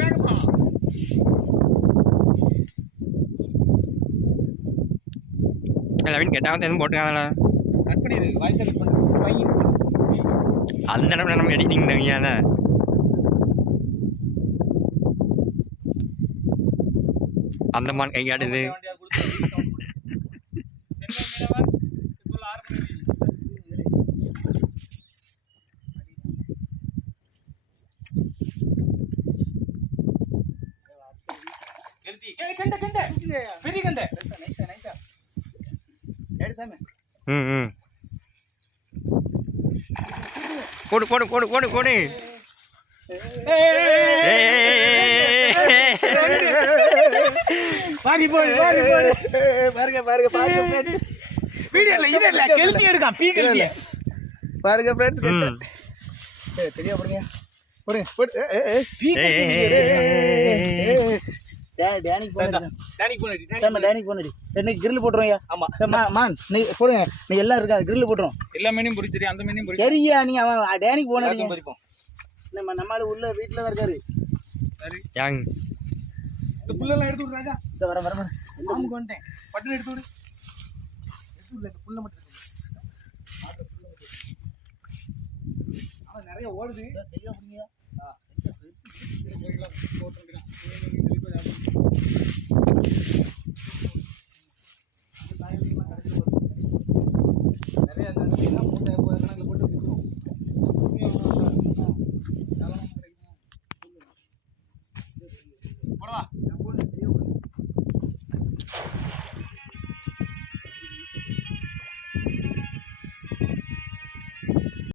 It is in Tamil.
வேகமா லவின் கெட்டாவது எதுவும் போட்டுருக்காங்களா? கட் பண்ணிடு, வாய்ஸை கட் பண்ணு. அந்த இடத்துல நம்ம எடிட்டிங் தனியால அந்த மான் கையாடுது. போடு போடு போடு போடு போடு. பாருங்க பாருங்க பாருங்க வீடியோல இது இல்ல கெளுத்தி எடுக்கான் பீ கெளுத்தி பாருங்க फ्रेंड्स தெரியா போடுங்க போடுங்க போடு பீ டேனிக்கு போனடி டேனிக்கு போனடி இன்னைக்கு grill போட்றோம்யா. ஆமா மான் நீ போடுங்க, நீ எல்லாம் இருக்கா grill போட்றோம். எல்லா மீனும் பொரி தெரியும், அந்த மீனும் பொரி சரியா. நீ அவன் டேனிக்கு போனடி பொரிப்போம். நம்மால உள்ள வீட்ல தான் இருக்காரு. சரி யாங் இந்த புல்லெல்லாம் எடுத்து விடு ராஜா. இந்த வர வர மாமுக்கு வந்துட்டேன். பட்டு எடுத்து விடு. எடுத்து விடு, இந்த புல்ல மட்டும் எடுத்து விடு. அவன் நிறைய ஓடுது தெரியா புடிங்க. போட்டுருக்கான்.